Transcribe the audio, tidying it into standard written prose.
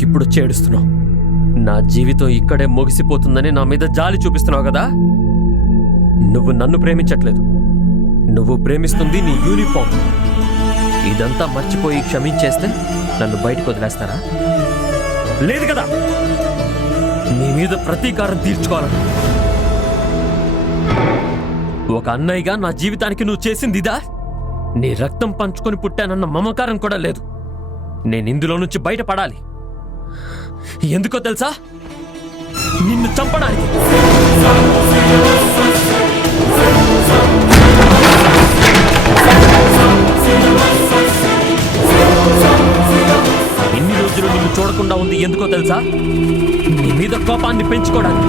ఎందుకిప్పుడు చేడుస్తున్నావు? నా జీవితం ఇక్కడే ముగిసిపోతుందని నా మీద జాలి చూపిస్తున్నావు కదా? నువ్వు నన్ను ప్రేమించట్లేదు, నువ్వు ప్రేమిస్తుంది నీ యూనిఫామ్. ఇదంతా మర్చిపోయి క్షమించేస్తే నన్ను బయటకు వదిలేస్తారా? లేదు కదా. నీ మీద ప్రతీకారం తీర్చుకోవాలని ఒక అన్నయ్యగా నా జీవితానికి నువ్వు చేసింది ఇదా? నీ రక్తం పంచుకొని పుట్టానన్న మమకారం కూడా లేదు. నేను ఇందులో నుంచి బయటపడాలి. ఎందుకో తెలుసా? నిన్ను చంపడానికి. ఇన్ని రోజులు నిన్ను చూడకుండా ఉంది ఎందుకో తెలుసా? నీ మీద కోపాన్ని పెంచుకోవడానికి.